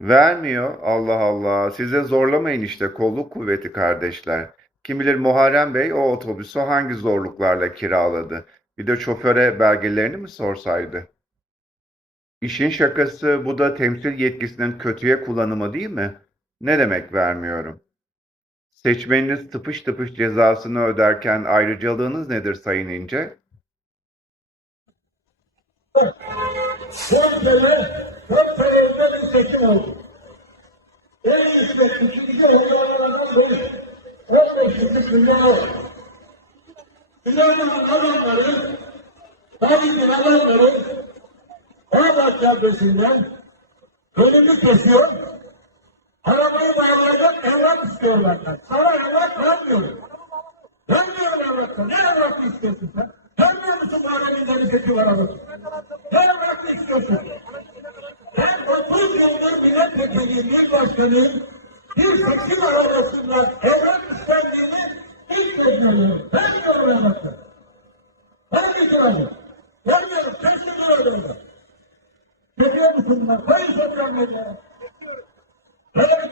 Vermiyor. Allah Allah. Size zorlamayın işte kolluk kuvveti kardeşler. Kim bilir Muharrem Bey o otobüsü hangi zorluklarla kiraladı? Bir de şoföre belgelerini mi sorsaydı? İşin şakası bu da temsil yetkisinin kötüye kullanımı değil mi? Ne demek vermiyorum? Seçmeniniz tıpış tıpış cezasını öderken ayrıcalığınız nedir Sayın İnce? Son bir seçim oldu. En yüksekli iki hocalarından biri. 15 milyon oldu. Dünyanın adamları, Tayyip'in adamları Bağdat Caddesi'nden önünü kesiyor. Arabayı bağlayacak evrak istiyorlar. Sana evrak vermiyorum. Vermiyorum evrakta. Ne evrak istiyorsun sen? Vermiyor musun Muharrem'in memleketi var arası? Ne evrak istiyorsun? Belediye Başkanı bir seçim arabasında hemen üstlendiğini ilk kez görüyorum. Ben görmeye baktım. Ben itirazım. Görmüyorum. Seçim arabasında. Görüyor musun bunlar? Koyun sosyal medyaya. Böyle bir